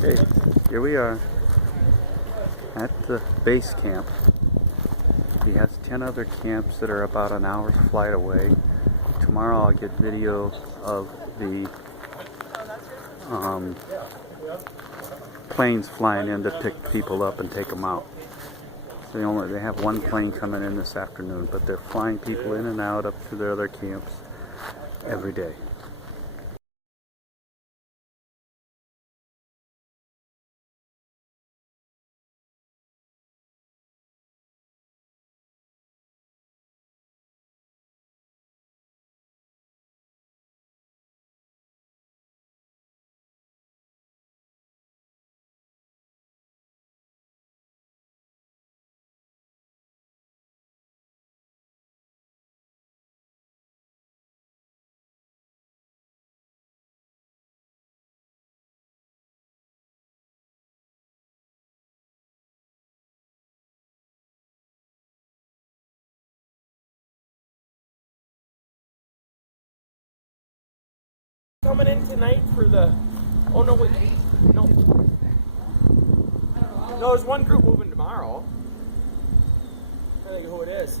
Okay, here we are at the base camp. He has 10 other camps that are about an hour's flight away. Tomorrow I'll get video of the planes flying in to pick people up and take them out. So they have one plane coming in this afternoon, but they're flying people in and out up to their other camps every day. Coming in tonight for the... Oh, no, wait. No. No, there's one group moving tomorrow. I think who it is.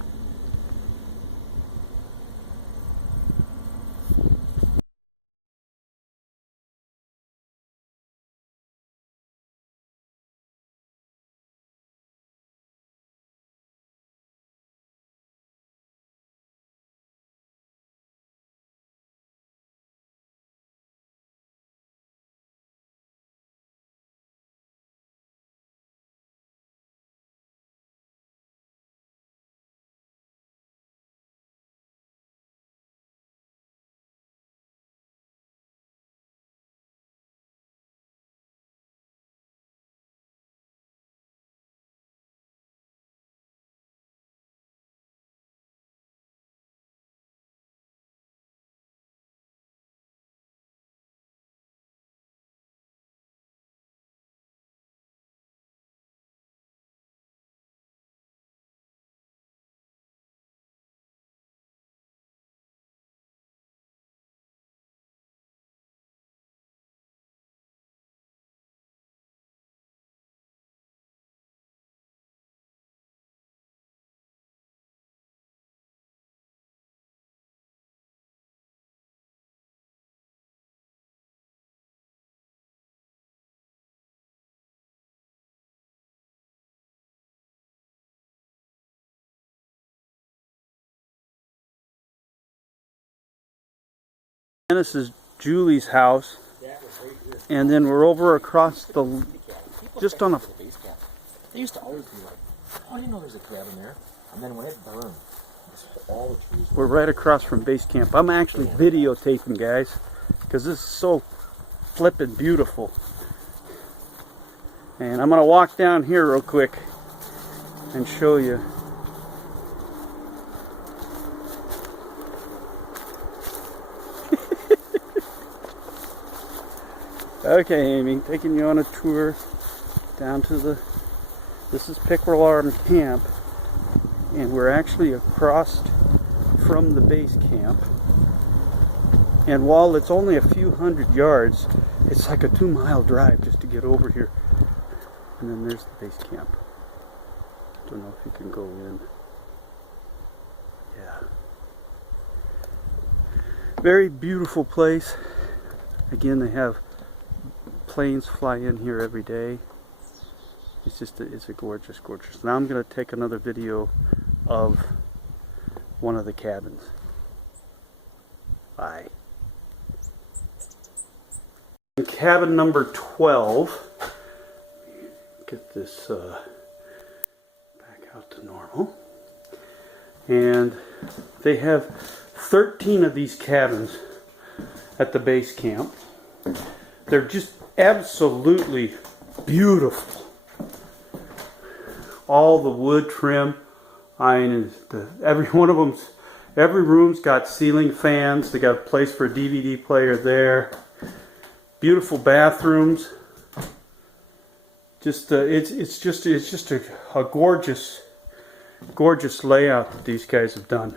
This is Julie's house, and then we're over across the, just on a... They used to always be like, oh, I didn't know there's a cabin there. And then when it burned, all the trees... We're right across from base camp. I'm actually videotaping, guys, because this is so flippin' beautiful. And I'm going to walk down here real quick and show you. Okay, Amy, taking you on a tour down to the... This is Pickerel Arm Camp, and we're actually across from the base camp. And while it's only a few hundred yards, it's like a 2-mile drive just to get over here. And then there's the base camp. Don't know if you can go in. Yeah. Very beautiful place. Again, they have planes fly in here every day. It's a gorgeous. Now I'm going to take another video of one of the cabins. Bye. Cabin number 12. Get this back out to normal. And they have 13 of these cabins at the base camp. They're just absolutely beautiful. All the wood trim. Every one of them's, every room's got ceiling fans. They got a place for a DVD player there. Beautiful bathrooms. It's just a gorgeous layout that these guys have done.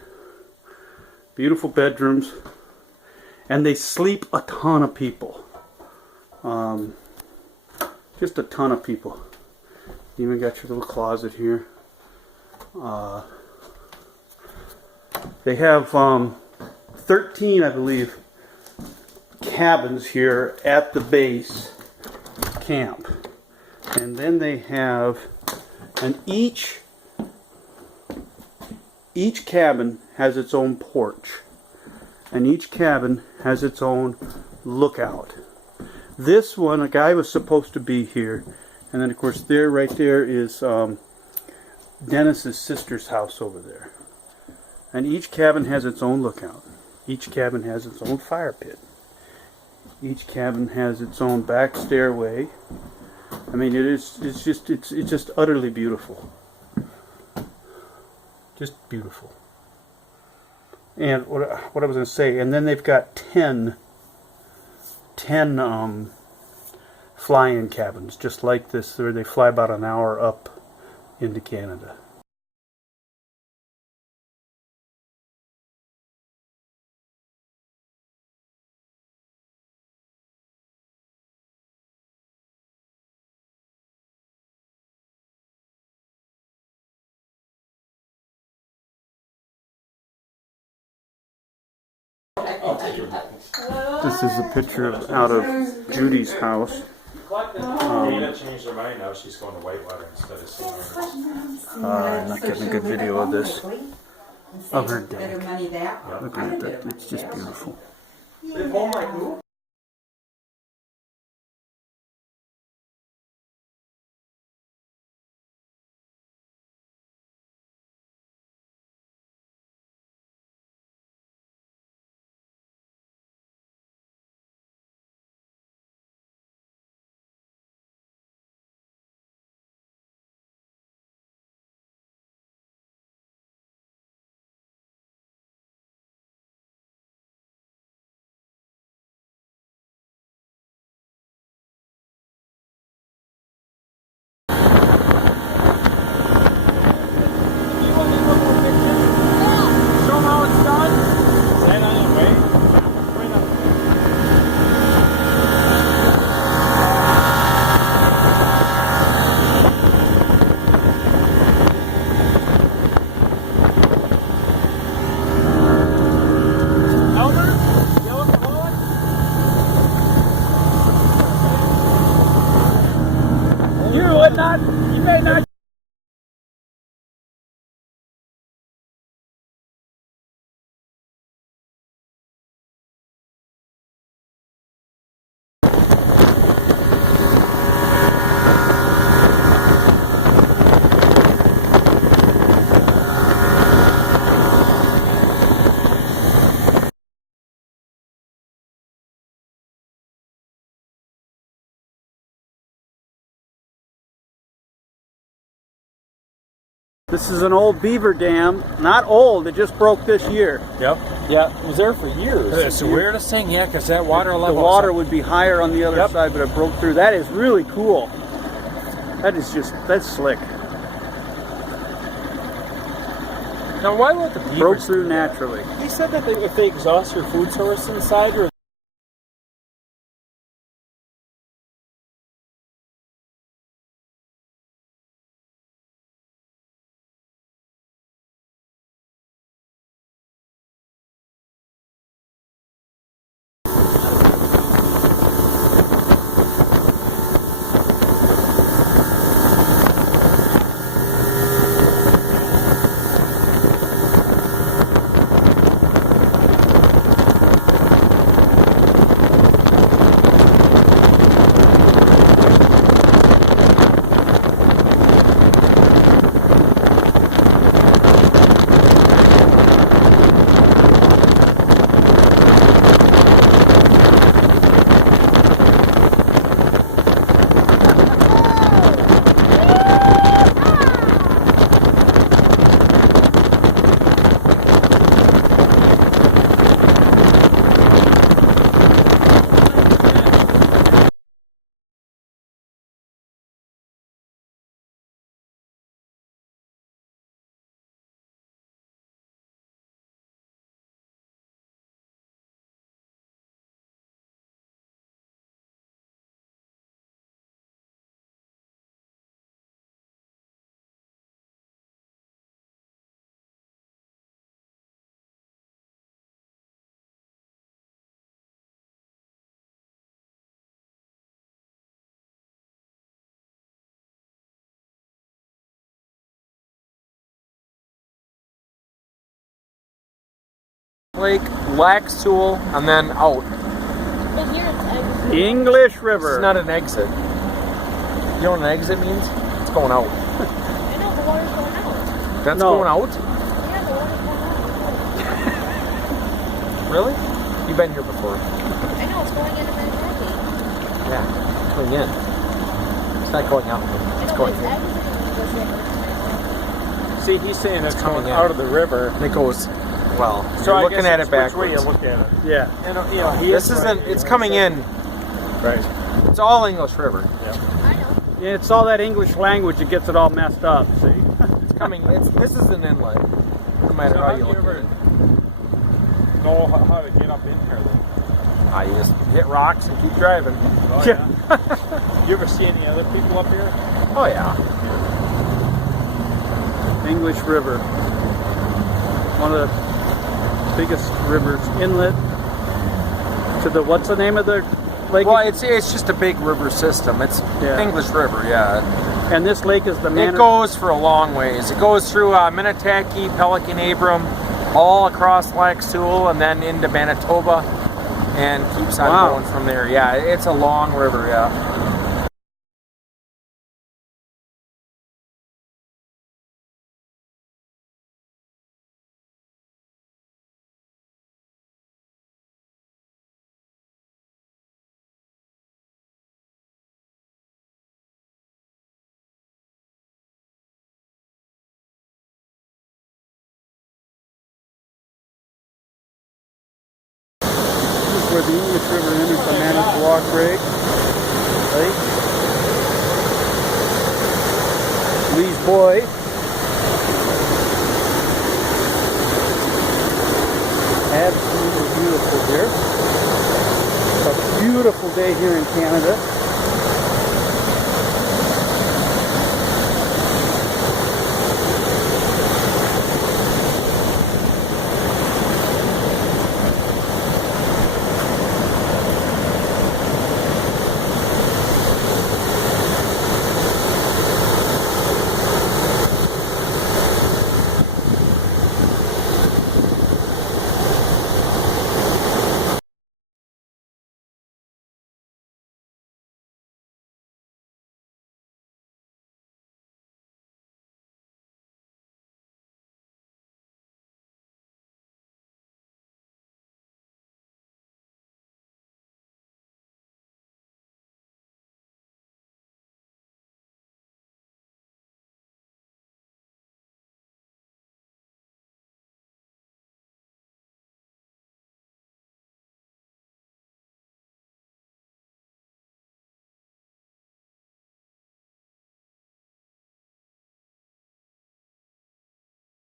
Beautiful bedrooms, and they sleep a ton of people. Just a ton of people. You even got your little closet here. They have 13, I believe, cabins here at the base camp. And then they have, and each cabin has its own porch. And each cabin has its own lookout. This one, a guy was supposed to be here. And then, of course, right there is Dennis's sister's house over there. And each cabin has its own lookout. Each cabin has its own fire pit. Each cabin has its own back stairway. I mean, it's just utterly beautiful. Just beautiful. And what I was going to say, and then they've got 10 fly-in cabins, just like this, where they fly about an hour up into Canada. This is a picture out of Judy's house. Dana changed her mind now. She's going to Whitewater instead of Seymour. I'm not getting a good video of this. Of her deck. Look at that. It's just beautiful. You may not. This is an old beaver dam. Not old, it just broke this year. Yep. Yeah, it was there for years. It's the weirdest thing, yeah, because that water level... The water would be higher on the other side, but it broke through. That is really cool. That's slick. Now, why would the beavers... Broke through naturally. He said that if they exhaust your food source inside, or Lake, Lax Tool, and then out. But here it's English This River. is not an exit. You know what an exit means? It's going out. I know the water's going out. That's No. going out? Yeah, the water's going out. Really? You've been here before. I know it's going into Manhattan. Yeah. Going in. It's not going out. I It's know going it's in. exiting this way. See, he's saying it's coming coming in. out of the river. And it goes, well, So you're I looking guess at it's it which way you backwards. look at it. Yeah. And, he this is isn't, right. it's coming in. Right. It's all English River. I know. Yeah, it's all that English language that gets it all messed up, see? It's coming, this is an inlet. No matter how you look at it. Know how to get up in here then? You just hit rocks and keep driving. Oh, yeah. You ever see any other people up here? Oh yeah. English River. One of the biggest rivers, inlet to the, what's the name of the lake? Well, it's just a big river system. It's Yeah. English River, yeah. And this lake is the It goes for a long ways. It goes through Minnetonka, Pelican, Abram, all across Lax Tool, and then into Manitoba, and keeps on Wow. going from there. Yeah, it's a long river, yeah. This is where the English River enters the Manitowoc Lake. Lee's Boy. Absolutely beautiful here. It's a beautiful day here in Canada.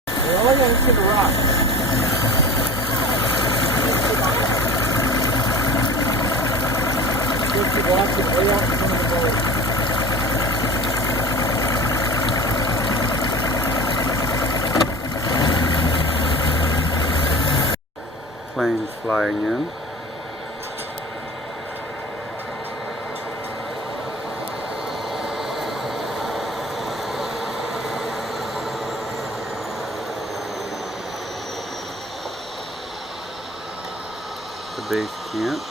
Well, I gotta see the rock. Just to watch it way out in front of the boat. Planes flying in. The base camp.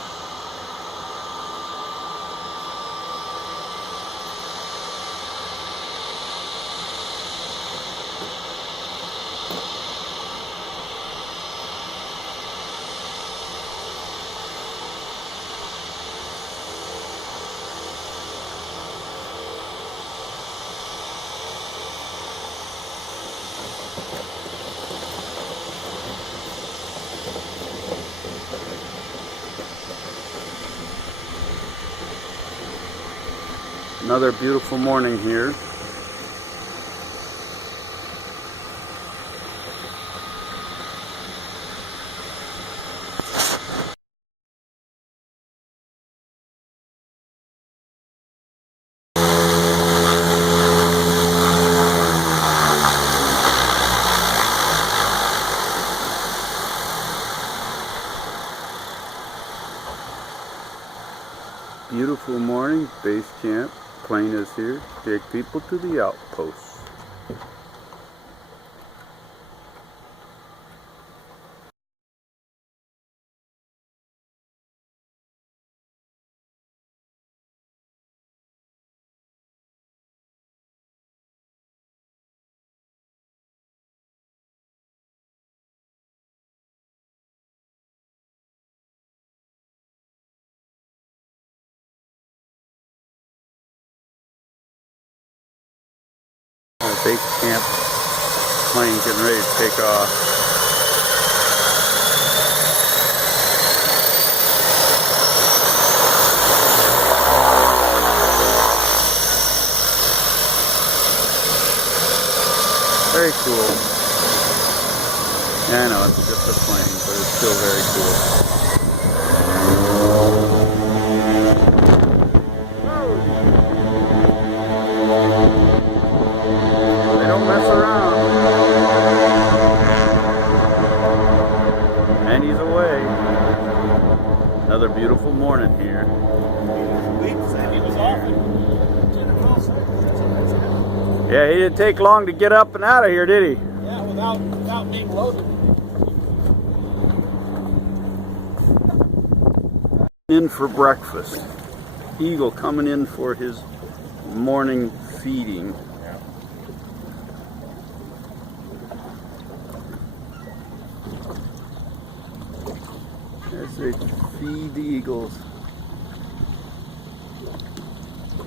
Another beautiful morning here. Beautiful morning, base camp. Plane is here. Take people to the outpost. Base camp plane getting ready to take off. Very cool. Yeah, I know it's just a plane, but it's still very cool. They don't mess around. And he's away. Another beautiful morning here. Yeah, he didn't take long to get up and out of here, did he? Yeah, without being loaded. In for breakfast. Eagle coming in for his morning feeding. As they feed the eagles.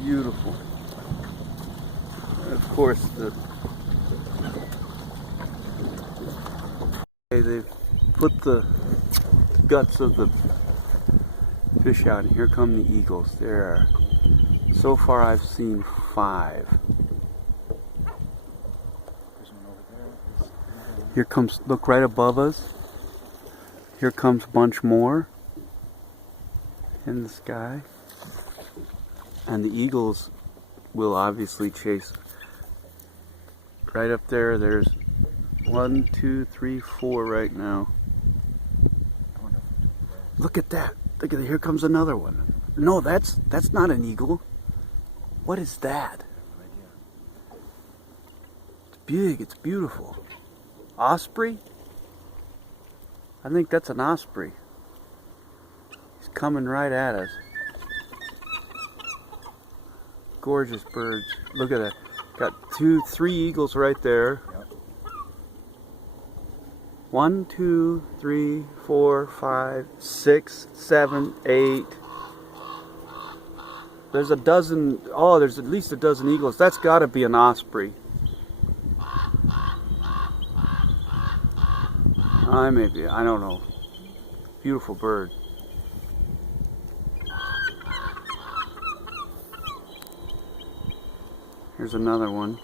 Beautiful. And of course, they've put the guts of the fish out, and here come the eagles. There are, so far I've seen 5. Here comes, look right above us. Here comes a bunch more in the sky. And the eagles will obviously chase. Right up there, there's 1, 2, 3, 4 right now. Look at that. Look at it. Here comes another one. No, that's not an eagle. What is that? It's big. It's beautiful. Osprey? I think that's an osprey. He's coming right at us. Gorgeous birds. Look at that. Got 2, 3 eagles right there. 1, 2, 3, 4, 5, 6, 7, 8. There's a dozen. Oh, there's at least a dozen eagles. That's got to be an osprey. I don't know. Beautiful bird. Here's another one.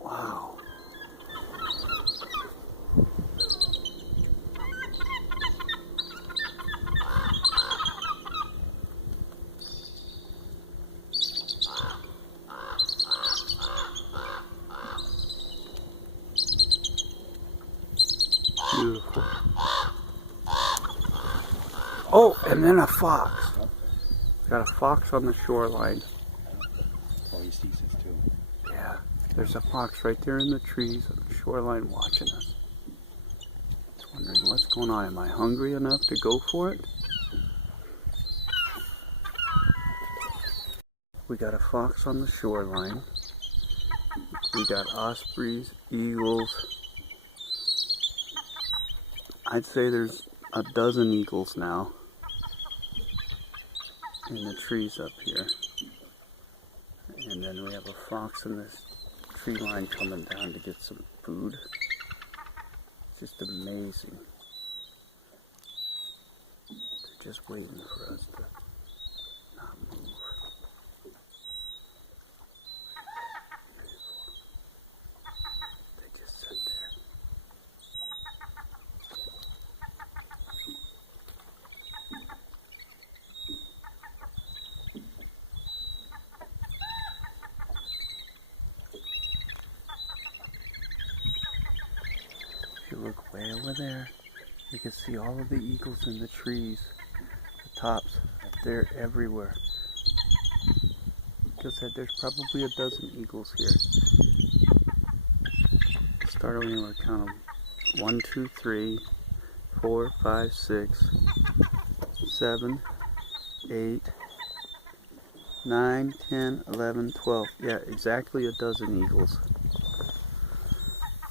Wow. Beautiful. Oh, and then a fox. Got a fox on the shoreline. Oh, he sees us too. Yeah, there's a fox right there in the trees on the shoreline watching us. Just wondering what's going on. Am I hungry enough to go for it? We got a fox on the shoreline. We got ospreys, eagles. I'd say there's a dozen eagles now in the trees up here. And then we have a fox in this tree line coming down to get some food. It's just amazing. They're just waiting for us to not move. They just sit there. If you look way over there, you can see all of the eagles in the trees, the tops. They're everywhere. Like I said, there's probably a dozen eagles here. Start over and count them. 1, 2, 3, 4, 5, 6, 7, 8, 9, 10, 11, 12. Yeah, exactly a dozen eagles.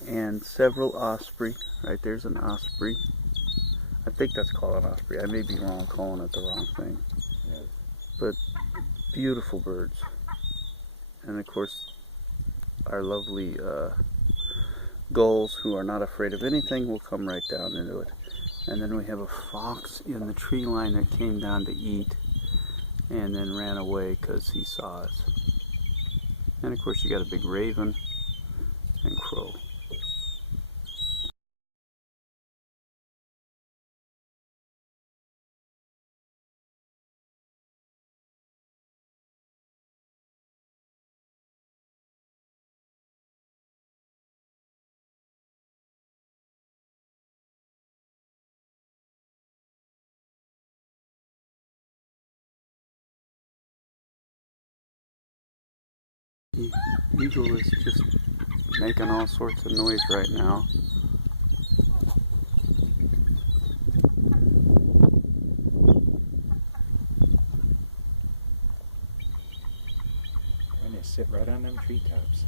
And several osprey. Right there's an osprey. I think that's called an osprey. I may be wrong, calling it the wrong thing. Yeah. But beautiful birds. And of course, our lovely gulls, who are not afraid of anything, will come right down into it. And then we have a fox in the tree line that came down to eat and then ran away because he saw us. And of course you got a big raven and crow. The eagle is just making all sorts of noise right now. And they sit right on them treetops.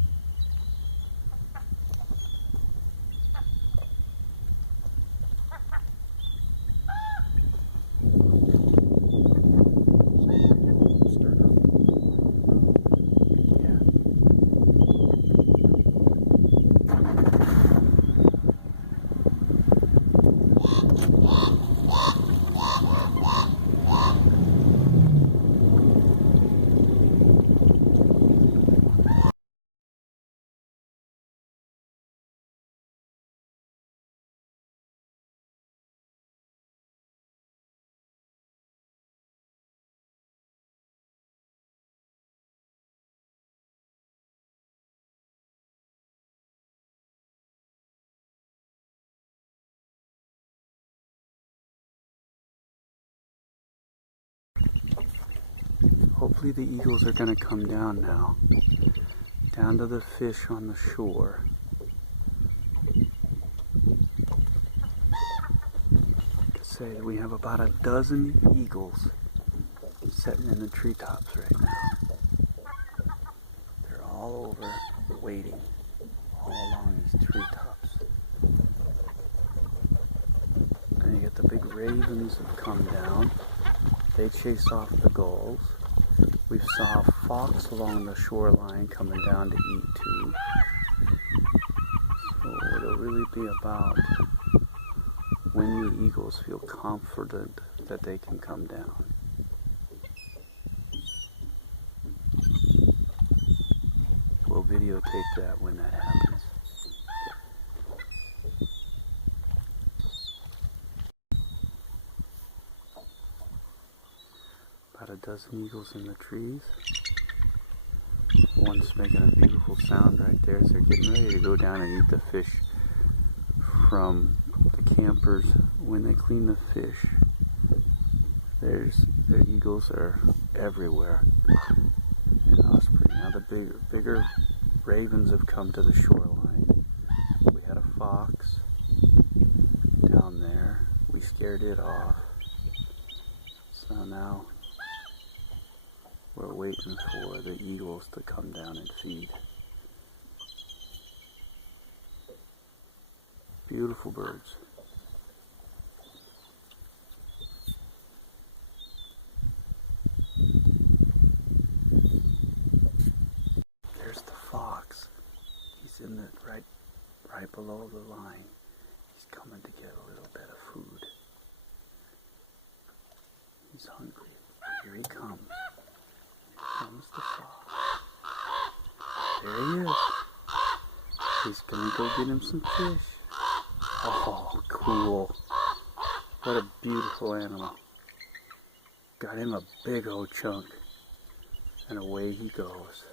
Hopefully the eagles are going to come down now, down to the fish on the shore. I could say that we have about a dozen eagles sitting in the treetops right now. They're all over waiting, all along these treetops. And you get the big ravens that come down. They chase off the gulls. We saw a fox along the shoreline coming down to eat too. So it'll really be about when the eagles feel confident that they can come down. We'll videotape that when that happens. About a dozen eagles in the trees. One's making a beautiful sound right there, so they're getting ready to go down and eat the fish from the campers when they clean the fish. The eagles are everywhere in Osprey. Now the bigger ravens have come to the shoreline. We had a fox down there. We scared it off. So now we're waiting for the eagles to come down and feed. Beautiful birds. There's the fox. He's in the right below the line. He's coming to get a little bit of food. He's hungry. Here he comes. Comes the fox. There he is. He's gonna go get him some fish. Oh, cool. What a beautiful animal. Got him a big old chunk. And away he goes.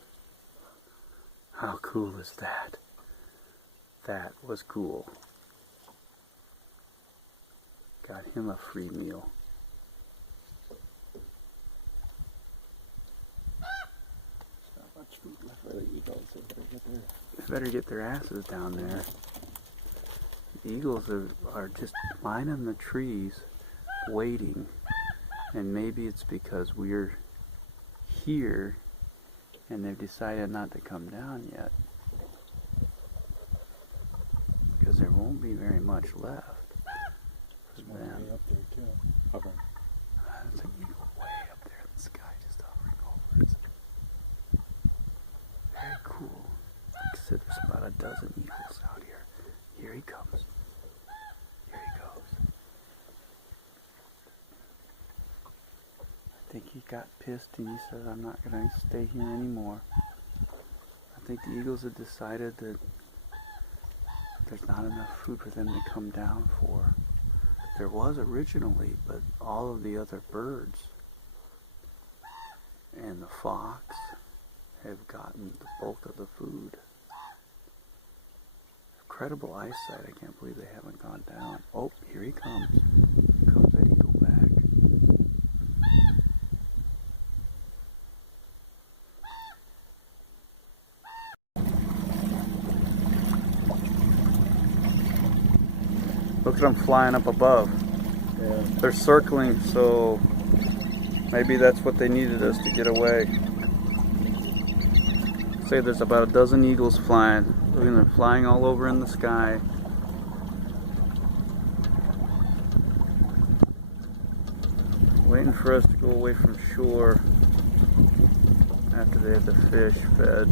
How cool is that? That was cool. Got him a free meal. They better get their asses down there. The eagles are just lining the trees, waiting. And maybe it's because we're here and they've decided not to come down yet. Because there won't be very much left. There's one way up there too. Hovering. There's an eagle way up there in the sky, just hovering over us. Very cool. think he got pissed and he said, I'm not going to stay here anymore. I think the eagles had decided that there's not enough food for them to come down for. There was originally, but all of the other birds and the fox have gotten the bulk of the food. Incredible eyesight. I can't believe they haven't gone down. Oh, here he comes. Here comes that eagle back. Look at them flying up above. Yeah. They're circling, so maybe that's what they needed us to get away. Say there's about a dozen eagles flying. Look, they're flying all over in the sky. Waiting for us to go away from shore after they have the fish fed.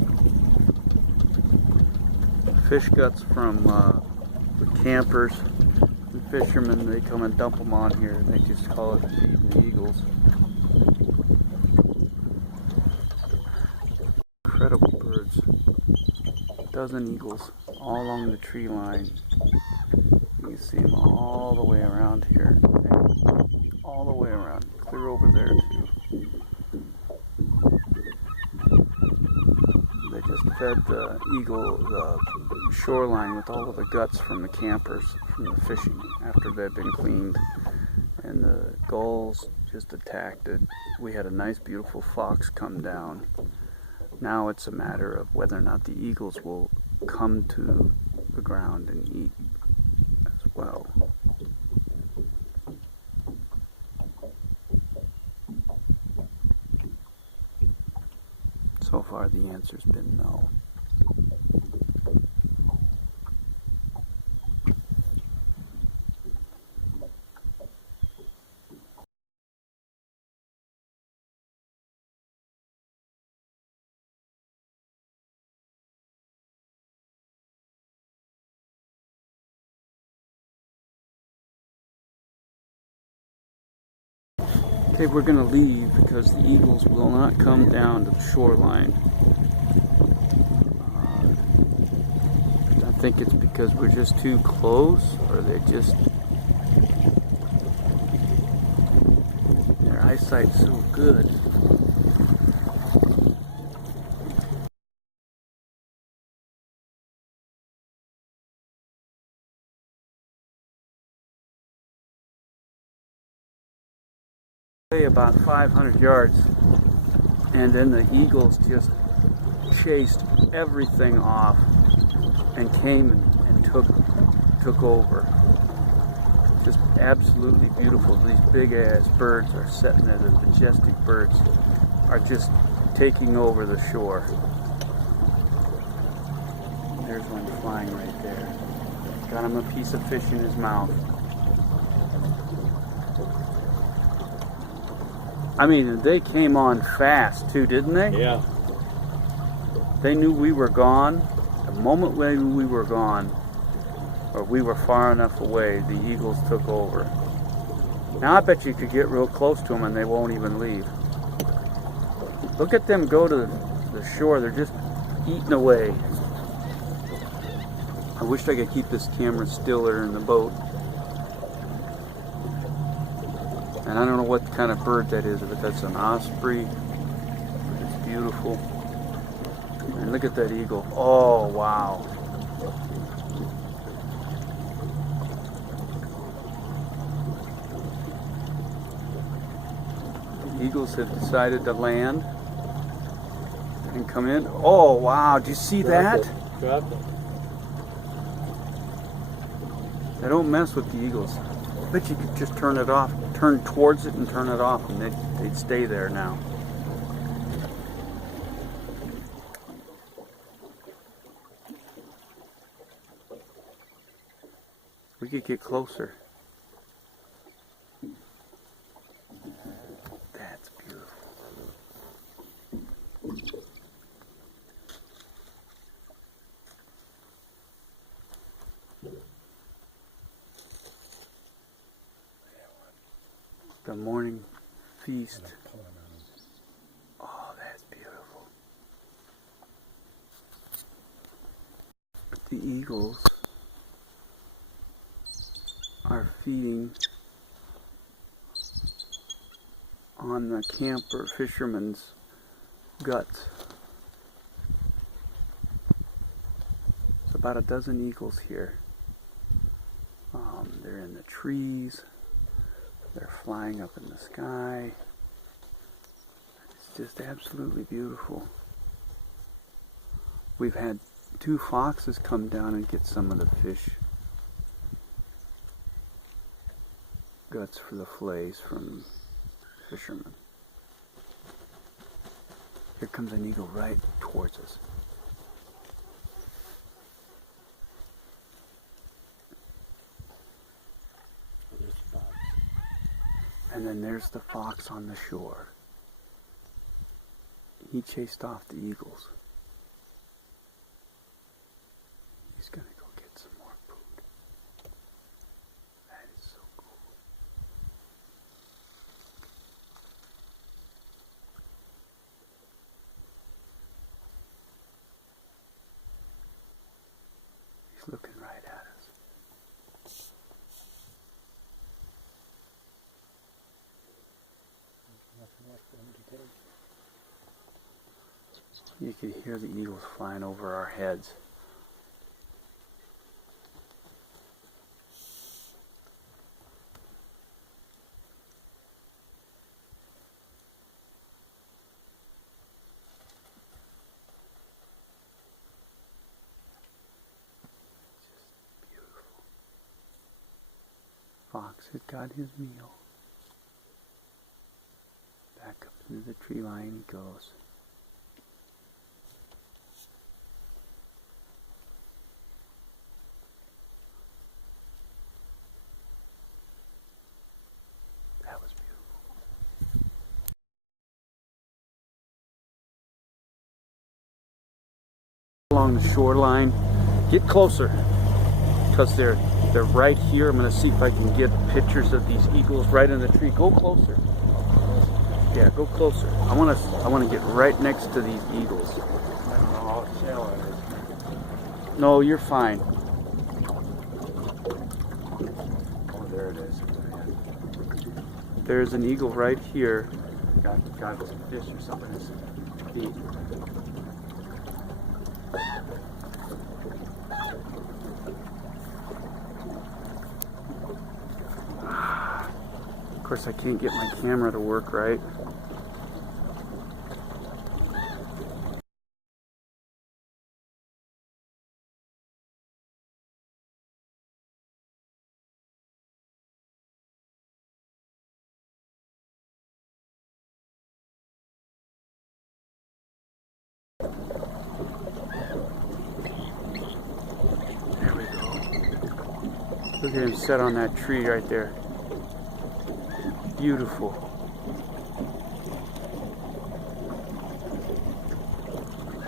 Fish guts from the campers and fishermen, they come and dump them on here. They just call it feeding the eagles. Incredible birds. A dozen eagles all along the tree line. You can see them all the way around here. All the way around. Clear over there too. They just fed the eagle the shoreline with all of the guts from the campers from the fishing after they'd been cleaned. And the gulls just attacked it. We had a nice beautiful fox come down. Now it's a matter of whether or not the eagles will come to the ground and eat as well. So far the answer's been no. Okay, we're going to leave because the eagles will not come down to the shoreline. I think it's because we're just too close, or their eyesight's so good. About 500 yards, and then the eagles just chased everything off and came and took over. Just absolutely beautiful. These big ass birds are sitting there. The majestic birds are just taking over the shore. There's one flying right there. Got him a piece of fish in his mouth. I mean, they came on fast too, didn't they? Yeah. They knew we were gone. The moment we were gone, or we were far enough away, the eagles took over. Now I bet you could get real close to them and they won't even leave. Look at them go to the shore. They're just eating away. I wish I could keep this camera stiller in the boat. And I don't know what kind of bird that is, but that's an osprey. It's beautiful. And look at that eagle. Oh, wow. The eagles have decided to land and come in. Oh, wow. Did you see that? Drop it. They don't mess with the eagles. I bet you could just turn it off, turn towards it and turn it off, and they'd stay there now. We could get closer. That's beautiful. The morning feast the eagles are feeding on the camper fisherman's guts. There's about a dozen eagles here. They're in the trees. They're flying up in the sky. It's just absolutely beautiful. We've had 2 foxes come down and get some of the fish guts for the fillets from fishermen. Here comes an eagle right towards us. And then there's the fox on the shore. He chased off the eagles. He's gonna go get some more food. That is so cool. He's looking right at us. You can hear the eagles flying over our heads. Just beautiful. Fox had got his meal. Back up into the tree line he goes. That was beautiful. Along the shoreline, get closer, because they're right here. I'm going to see if I can get pictures of these eagles right in the tree. Go closer. Yeah, go closer. I want to get right next to these eagles. I don't know how shallow it is. No, you're fine. Oh, there it is. There's an eagle right here. Got some fish or something in his feet. Of course, I can't get my camera to work right. There we go. Look at him set on that tree right there. Beautiful.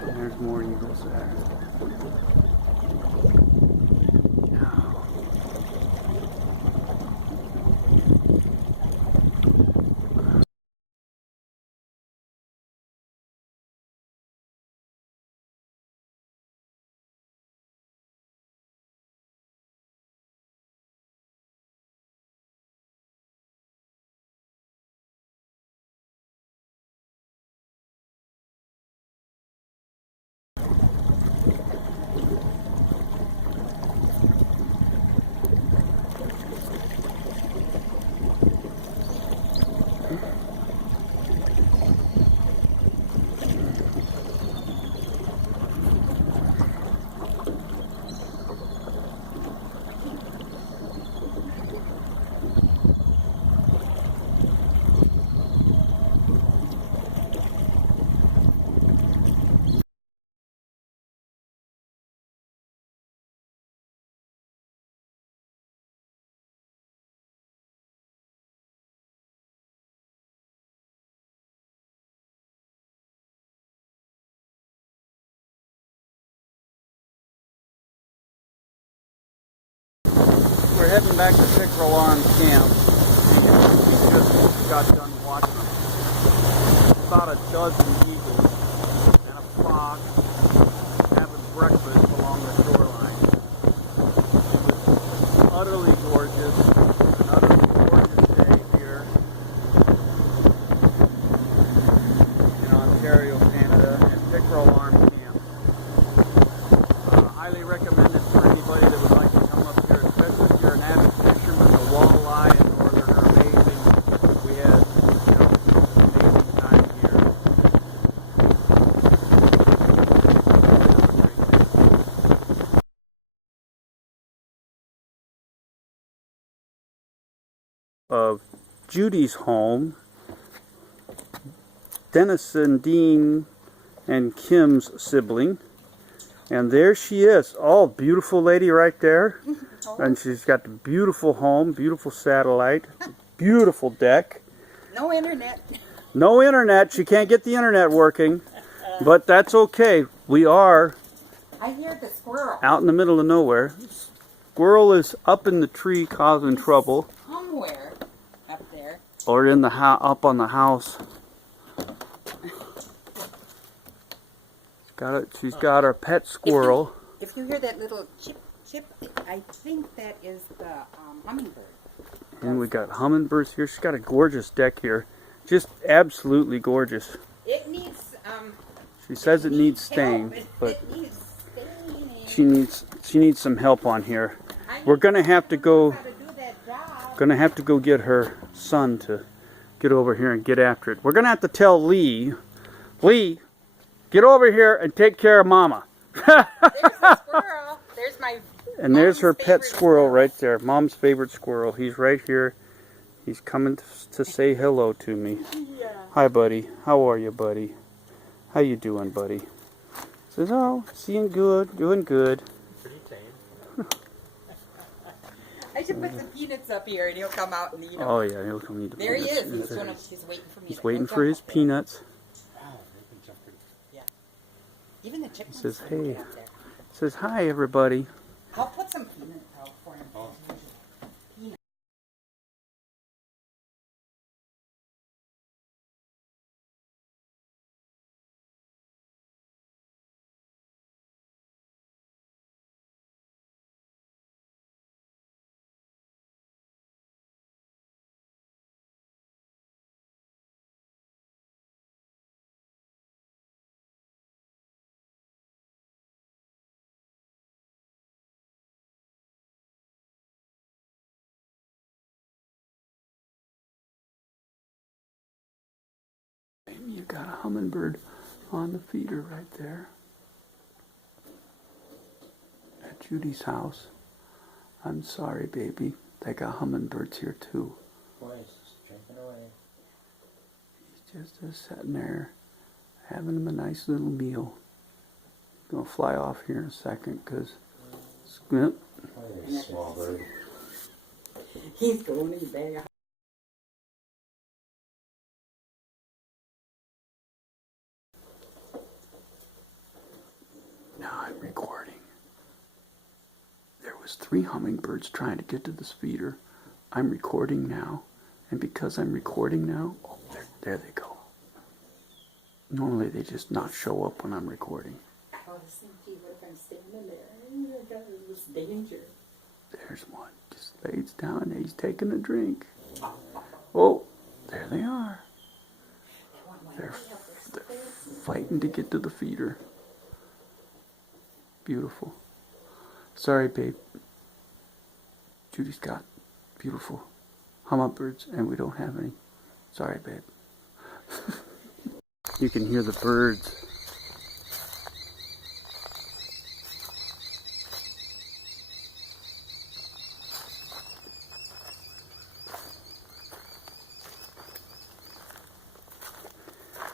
And there's more eagles there. We're heading back to Pickerel Arm Camp. We just got done watching about a dozen eagles and a fox having breakfast along the shoreline. gorgeous. Another gorgeous day here in Ontario, Canada, at Pickerel Arm Camp. Highly recommended for anybody that would like to come up here, especially if you're an avid fisherman. The walleye in northern are amazing. We had, amazing time here. Of Judy's home, Dennison, Dean, and Kim's sibling. And there she is. Oh, beautiful lady right there. And she's got the beautiful home, beautiful satellite, beautiful deck. No internet. No internet. She can't get the internet working. But that's okay. We are I hear the squirrel. out in the middle of nowhere. Squirrel is up in the tree causing trouble. Somewhere up there. Or in the up on the house. She's got her pet squirrel. If you hear that little chip, I think that is the hummingbird. And we got hummingbirds here. She's got a gorgeous deck here. Just absolutely gorgeous. It needs She says it needs staying, help. but It needs staying. she needs some help on here. We're gonna have to go get her son to get over here and get after it. We're gonna have to tell Lee, get over here and take care of Mama. There's a squirrel. There's my And there's her Mom's pet favorite squirrel right there. Mom's favorite squirrel. He's right here. He's coming to say hello to me. Yeah. Hi, buddy. How are you, buddy? How you doing, buddy? Says, oh, seeing good, doing good. Pretty tame. I should put some peanuts up here and he'll come out and eat them. Oh yeah, he'll come eat the There he peanuts. is. He's waiting for me. He's to waiting go for his jump up there. peanuts. Wow, they can jump pretty. Yeah. Even the chipmunks. Says, can hey. get up there. Says, hi, everybody. I'll put some peanuts out for him. Oh. Peanuts. You got a hummingbird on the feeder right there at Judy's house. I'm sorry, baby. They got hummingbirds here too. Boy, it's just drinking away. He's just sitting there having him a nice little meal. Gonna fly off here in a second because Small bird. He's going in the bag. now I'm recording. There was 3 hummingbirds trying to get to this feeder. I'm recording now, and because I'm recording now, oh, there they go. Normally they just not show up when I'm recording. I was thinking, what if I'm standing there? There's danger. There's one. Just lays down. He's taking a drink. Oh, there they are. They're fighting to get to the feeder. Beautiful. Sorry, babe. Judy's got beautiful hummingbirds, and we don't have any. Sorry, babe. You can hear the birds.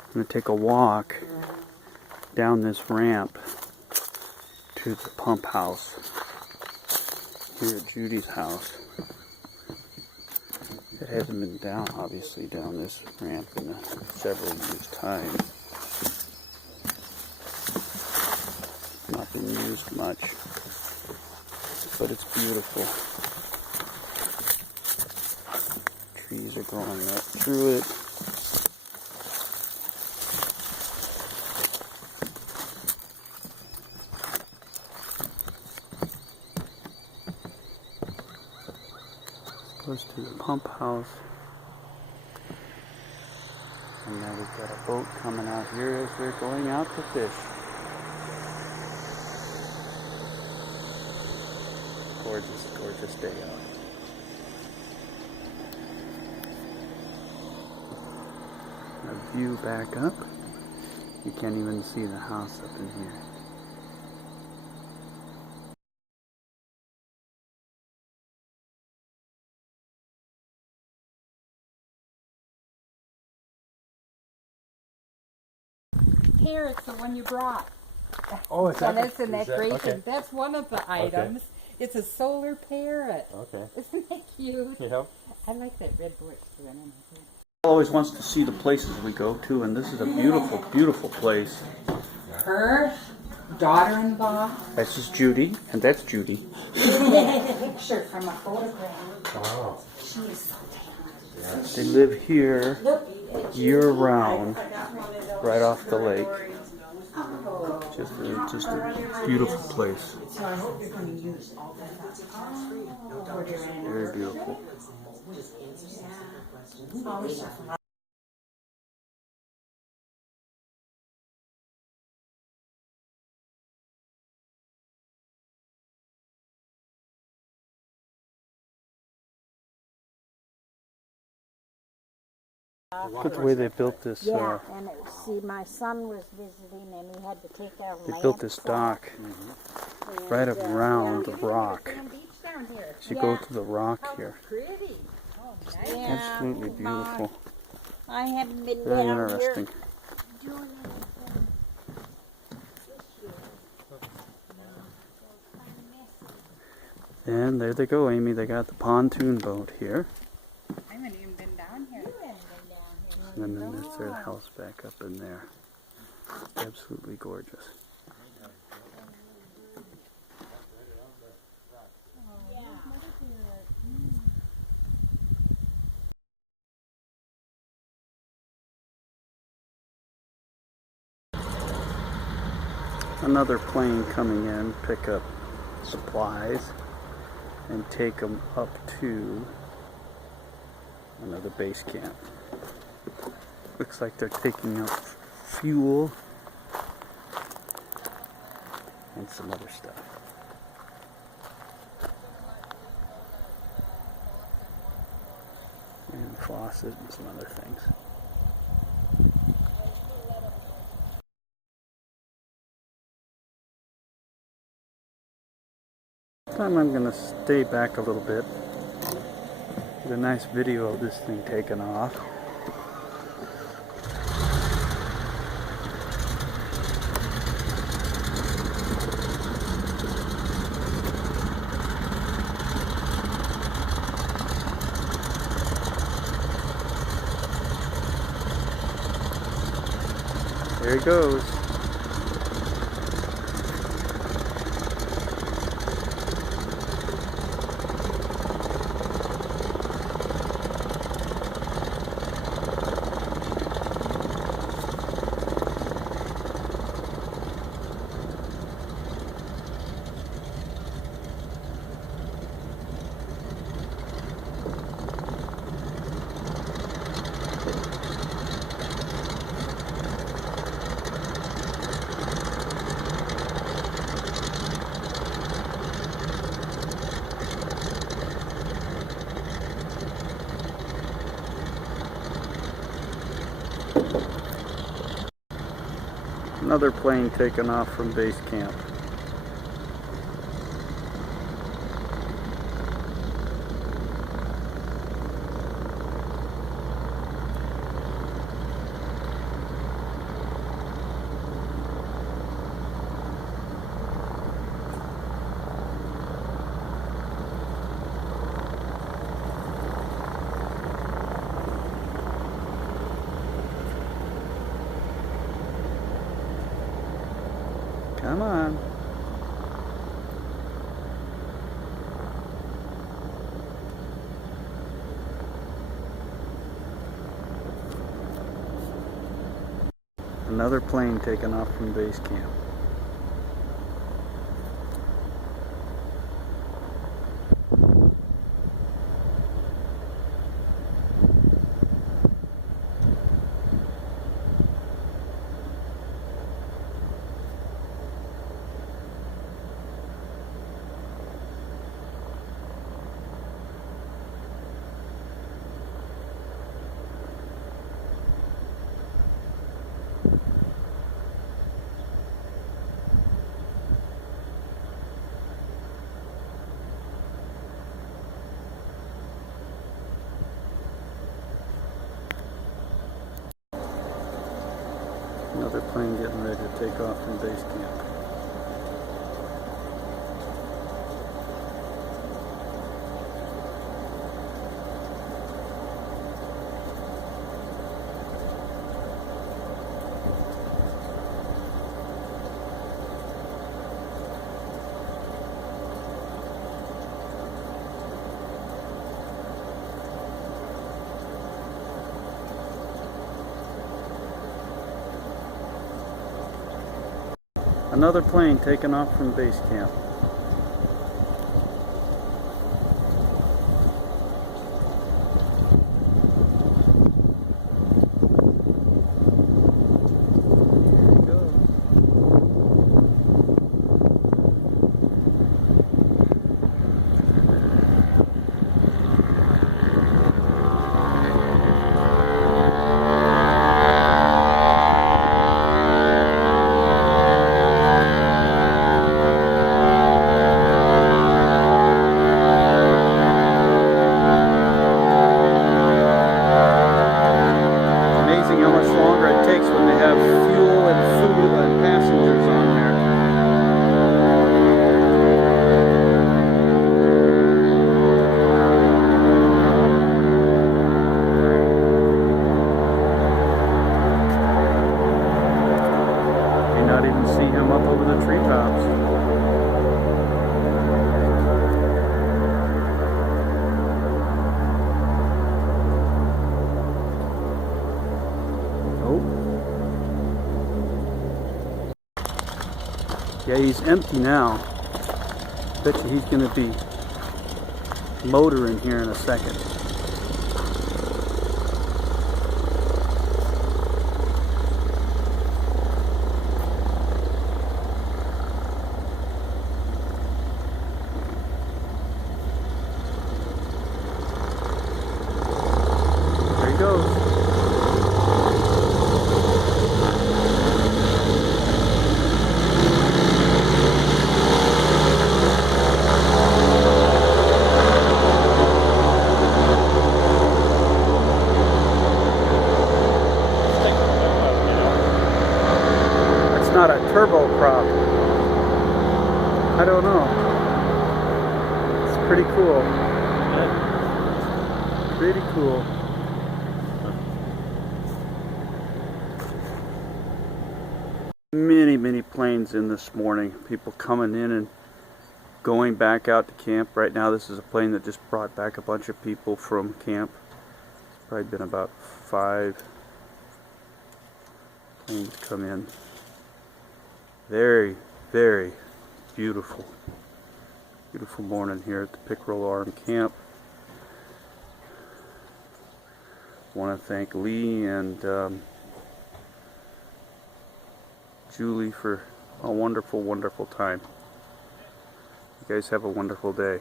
I'm going to take a walk down this ramp to the pump house here at Judy's house. It hasn't been down, obviously, down this ramp in several years' time. Not been used much, but it's beautiful. Trees are growing up through it. pump house. And now we've got a boat coming out here as they're going out to fish. Gorgeous, gorgeous day out. A view back up. You can't even see the house up in here. Parrot's the one you brought. Oh, it's And it's in is that crate. okay. That's one of the items. It's a solar parrot. Okay. Isn't that cute? Yeah. I like that red bush too. I don't know. Always wants to see the places we go to, and this is a beautiful, beautiful place. Her daughter-in-law. This is Judy, and that's Judy. Picture from a photograph. Wow. She is so talented. They live here year-round, right off the lake. Just a beautiful place. So I hope you're going to use all that. Very beautiful. Look at the way they built this. Yeah, and see, my son was visiting, and he had to take a They built this dock right around the rock. As you go to the rock here. Pretty. Yeah, Absolutely beautiful. I haven't been Very down interesting. here doing anything this year. And there they go, Amy. They got the pontoon boat here. I haven't even been down here. You haven't been down here. And then there's their house back up in there. Absolutely gorgeous. Another plane coming in, pick up supplies and take them up to another base camp. Looks like they're taking up fuel and some other stuff. And faucet and some other things. This time I'm going to stay back a little bit. Get a nice video of this thing taken off. There he goes. Another plane taken off from base camp. Come on. Another plane taken off from base camp. Another plane getting ready to take off from base camp. Another plane taking off from base camp. Here we go. Amazing how much longer it takes when they have fuel and food and passengers on there. You not even see him up over the treetops. Yeah, he's empty now. Bet you he's gonna be motoring here in a second. There he goes. Not a turboprop. I don't know. It's pretty cool. Pretty cool. Many planes in this morning. People coming in and going back out to camp. Right now this is a plane that just brought back a bunch of people from camp. It's probably been about 5 planes come in. Very, very beautiful. Beautiful morning here at the Pickerel Arm Camp. I want to thank Lee and Julie for a wonderful, wonderful time. You guys have a wonderful day.